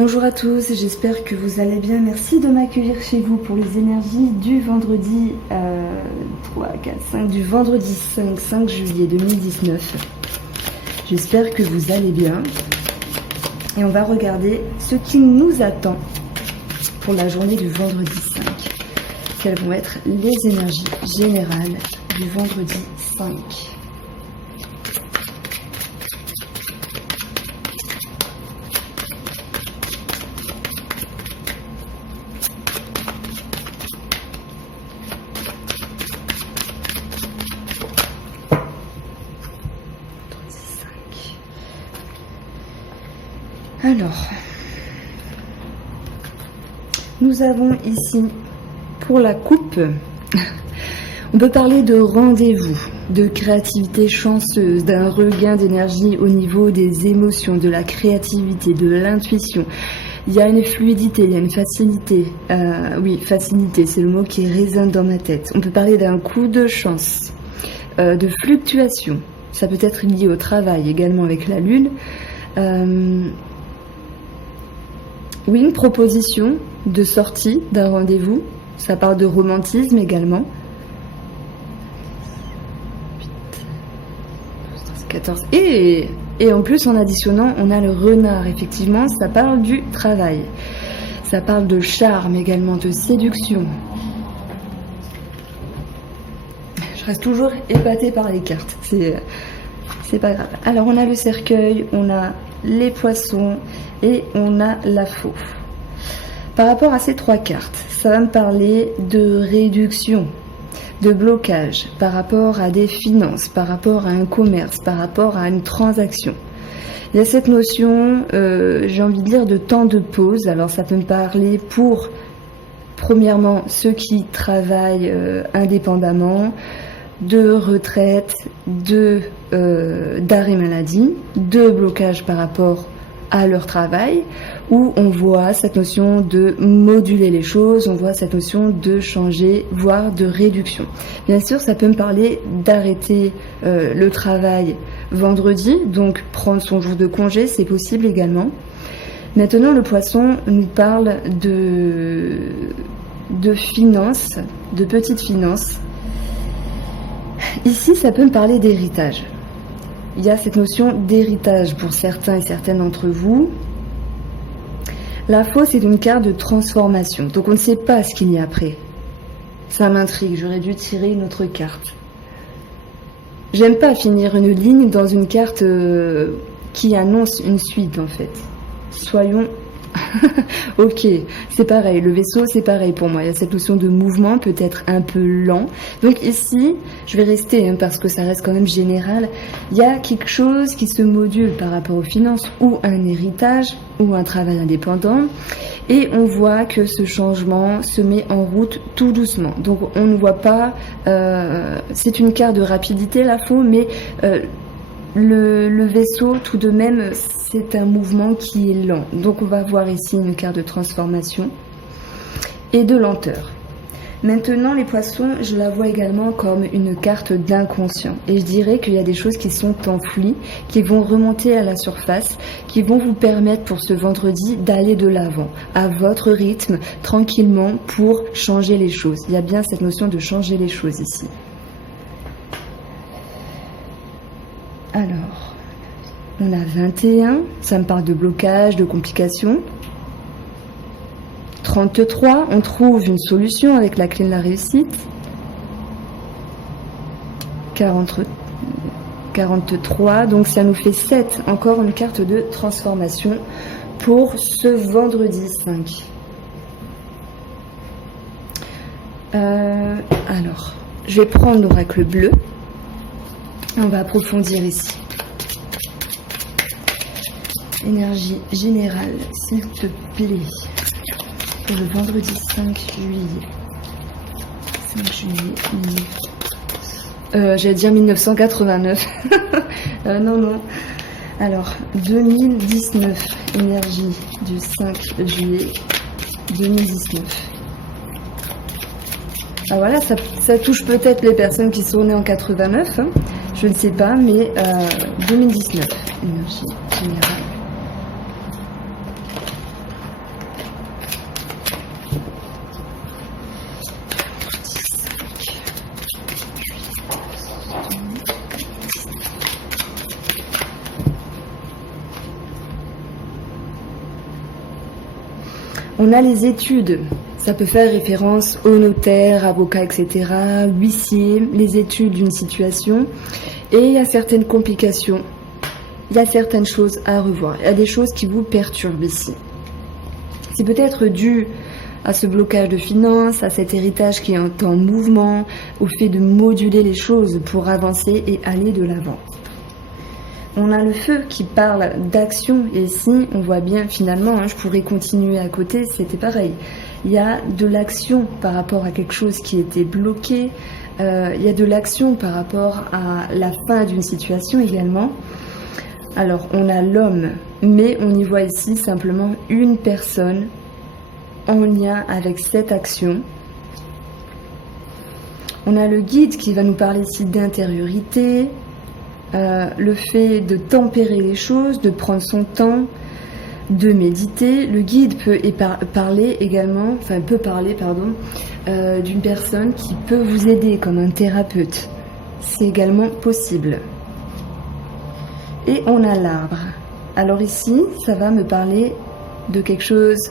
Bonjour à tous, j'espère que vous allez bien. Merci de m'accueillir chez vous pour les énergies du vendredi 5 juillet 2019. J'espère que vous allez bien. Et on va regarder ce qui nous attend pour la journée du vendredi 5. Quelles vont être les énergies générales du vendredi 5 ? Alors, nous avons ici, pour la coupe, on peut parler de rendez-vous, de créativité chanceuse, d'un regain d'énergie au niveau des émotions, de la créativité, de l'intuition. Il y a une fluidité, il y a une facilité. Oui, facilité, c'est le mot qui résonne dans ma tête. On peut parler d'un coup de chance, de fluctuation. Ça peut être lié au travail également avec la lune. Oui, une proposition de sortie d'un rendez-vous. Ça parle de romantisme également. 14. Et en plus, en additionnant, on a le renard. Effectivement, ça parle du travail. Ça parle de charme également, de séduction. Je reste toujours épatée par les cartes. C'est pas grave. Alors, on a le cercueil, on a les poissons et on a la fauve. Par rapport à ces trois cartes, ça va me parler de réduction, de blocage par rapport à des finances, par rapport à un commerce, par rapport à une transaction. Il y a cette notion, j'ai envie de dire, de temps de pause. Alors ça peut me parler pour, premièrement, ceux qui travaillent indépendamment, de retraite, d'arrêt maladie, de blocage par rapport à leur travail, où on voit cette notion de moduler les choses, on voit cette notion de changer, voire de réduction. Bien sûr, ça peut me parler d'arrêter le travail vendredi, donc prendre son jour de congé, c'est possible également. Maintenant, le poisson nous parle de finances, de petites finances. Ici, ça peut me parler d'héritage. Il y a cette notion d'héritage pour certains et certaines d'entre vous. La fauve, c'est une carte de transformation. Donc, on ne sait pas ce qu'il y a après. Ça m'intrigue. J'aurais dû tirer une autre carte. J'aime pas finir une ligne dans une carte qui annonce une suite, en fait. Soyons... Ok, c'est pareil, le vaisseau c'est pareil pour moi, il y a cette notion de mouvement peut-être un peu lent. Donc ici, je vais rester parce que ça reste quand même général, il y a quelque chose qui se module par rapport aux finances ou un héritage ou un travail indépendant et on voit que ce changement se met en route tout doucement. Donc on ne voit pas, c'est une carte de rapidité la faux, mais le vaisseau, tout de même, c'est un mouvement qui est lent. Donc, on va voir ici une carte de transformation et de lenteur. Maintenant, les poissons, je la vois également comme une carte d'inconscient. Et je dirais qu'il y a des choses qui sont enfouies, qui vont remonter à la surface, qui vont vous permettre pour ce vendredi d'aller de l'avant, à votre rythme, tranquillement, pour changer les choses. Il y a bien cette notion de changer les choses ici. Alors, on a 21, ça me parle de blocage, de complications. 33, on trouve une solution avec la clé de la réussite. 43, donc ça nous fait 7, encore une carte de transformation pour ce vendredi 5. Alors, je vais prendre l'oracle bleu. On va approfondir ici. Énergie générale, s'il te plaît, pour le vendredi 5 juillet. 5 juillet. J'allais dire 1989. Non. Alors, 2019, énergie du 5 juillet 2019. Ah voilà, ça touche peut-être les personnes qui sont nées en 89, hein. Je ne sais pas, mais 2019, énergie générale. On a les études. Ça peut faire référence aux notaires, avocats, etc., huissiers, les études d'une situation. Et il y a certaines complications. Il y a certaines choses à revoir. Il y a des choses qui vous perturbent ici. C'est peut-être dû à ce blocage de finances, à cet héritage qui est en mouvement, au fait de moduler les choses pour avancer et aller de l'avant. On a le feu qui parle d'action, et ici on voit bien finalement, je pourrais continuer à côté, c'était pareil. Il y a de l'action par rapport à quelque chose qui était bloqué, il y a de l'action par rapport à la fin d'une situation également. Alors on a l'homme, mais on y voit ici simplement une personne en lien avec cette action. On a le guide qui va nous parler ici d'intériorité, le fait de tempérer les choses, de prendre son temps, de méditer. Le guide peut parler également, d'une personne qui peut vous aider comme un thérapeute. C'est également possible. Et on a l'arbre. Alors ici, ça va me parler de quelque chose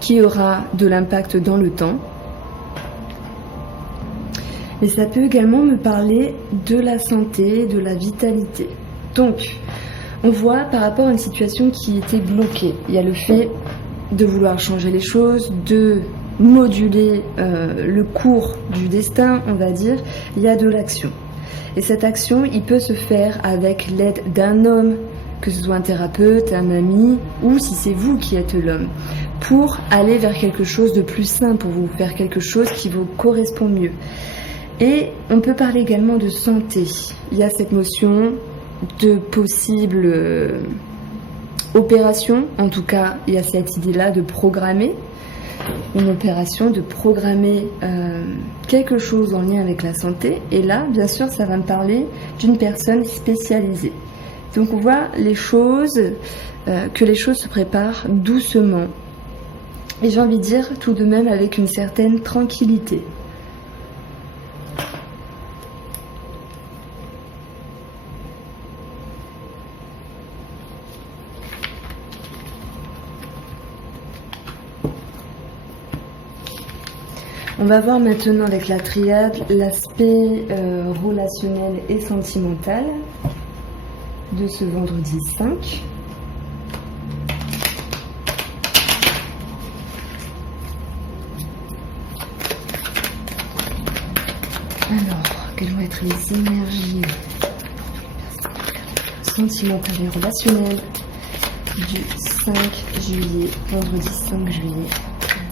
qui aura de l'impact dans le temps. Mais ça peut également me parler de la santé, de la vitalité. Donc, on voit par rapport à une situation qui était bloquée. Il y a le fait de vouloir changer les choses, de moduler le cours du destin, on va dire. Il y a de l'action. Et cette action, il peut se faire avec l'aide d'un homme, que ce soit un thérapeute, un ami, ou si c'est vous qui êtes l'homme, pour aller vers quelque chose de plus sain pour vous, faire quelque chose qui vous correspond mieux. Et on peut parler également de santé. Il y a cette notion de possible opération, en tout cas il y a cette idée-là de programmer une opération, de programmer quelque chose en lien avec la santé. Et là, bien sûr, ça va me parler d'une personne spécialisée. Donc on voit les choses, que les choses se préparent doucement. Et j'ai envie de dire tout de même avec une certaine tranquillité. On va voir maintenant avec la triade l'aspect relationnel et sentimental de ce vendredi 5. Alors, quelles vont être les énergies sentimentales et relationnelles du 5 juillet, vendredi 5 juillet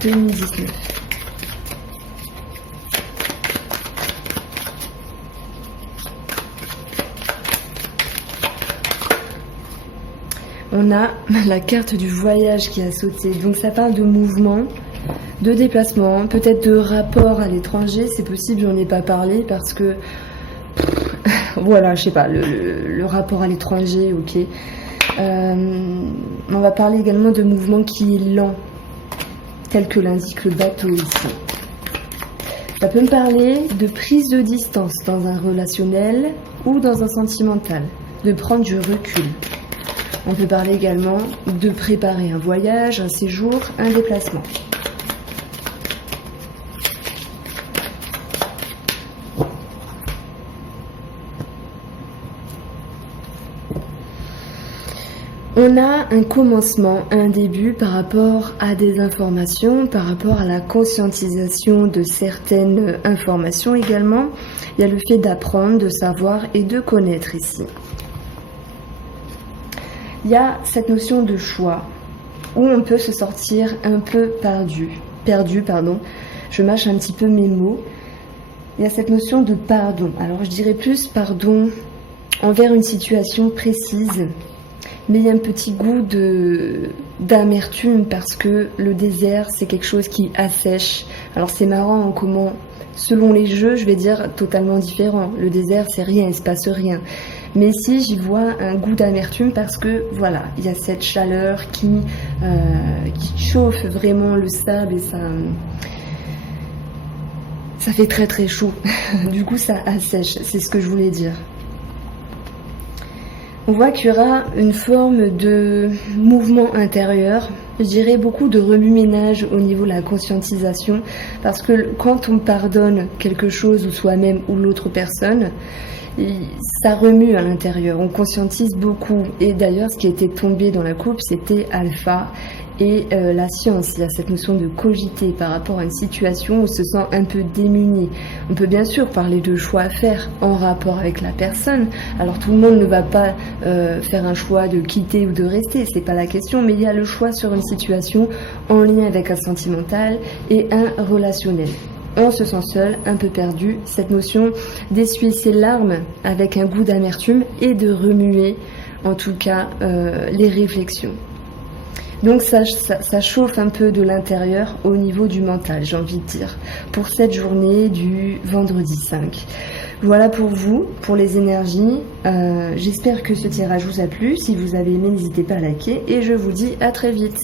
2019. On a la carte du voyage qui a sauté, donc ça parle de mouvement, de déplacement, peut-être de rapport à l'étranger, c'est possible, j'en ai pas parlé parce que, voilà, je sais pas, le rapport à l'étranger, ok. On va parler également de mouvement qui est lent, tel que l'indique le bateau ici. Ça peut me parler de prise de distance dans un relationnel ou dans un sentimental, de prendre du recul. On peut parler également de préparer un voyage, un séjour, un déplacement. On a un commencement, un début par rapport à des informations, par rapport à la conscientisation de certaines informations également. Il y a le fait d'apprendre, de savoir et de connaître ici. Il y a cette notion de choix, où on peut se sortir un peu perdu, je mâche un petit peu mes mots. Il y a cette notion de pardon, alors je dirais plus pardon envers une situation précise, mais il y a un petit goût d'amertume parce que le désert c'est quelque chose qui assèche. Alors c'est marrant comment, selon les jeux, je vais dire totalement différent. Le désert c'est rien, il ne se passe rien. Mais ici, j'y vois un goût d'amertume parce que, voilà, il y a cette chaleur qui chauffe vraiment le sable et ça fait très très chaud. Du coup, ça assèche, c'est ce que je voulais dire. On voit qu'il y aura une forme de mouvement intérieur, je dirais beaucoup de remue-ménage au niveau de la conscientisation, parce que quand on pardonne quelque chose, ou soi-même ou l'autre personne, ça remue à l'intérieur, on conscientise beaucoup. Et d'ailleurs, ce qui était tombé dans la coupe, c'était Alpha et la science. Il y a cette notion de cogiter par rapport à une situation où on se sent un peu démuni. On peut bien sûr parler de choix à faire en rapport avec la personne. Alors tout le monde ne va pas faire un choix de quitter ou de rester, c'est pas la question, mais il y a le choix sur une situation en lien avec un sentimental et un relationnel. On se sent seul, un peu perdu, cette notion d'essuyer ses larmes avec un goût d'amertume et de remuer, en tout cas, les réflexions. Donc ça chauffe un peu de l'intérieur au niveau du mental, j'ai envie de dire, pour cette journée du vendredi 5. Voilà pour vous, pour les énergies. J'espère que ce tirage vous a plu. Si vous avez aimé, n'hésitez pas à liker et je vous dis à très vite.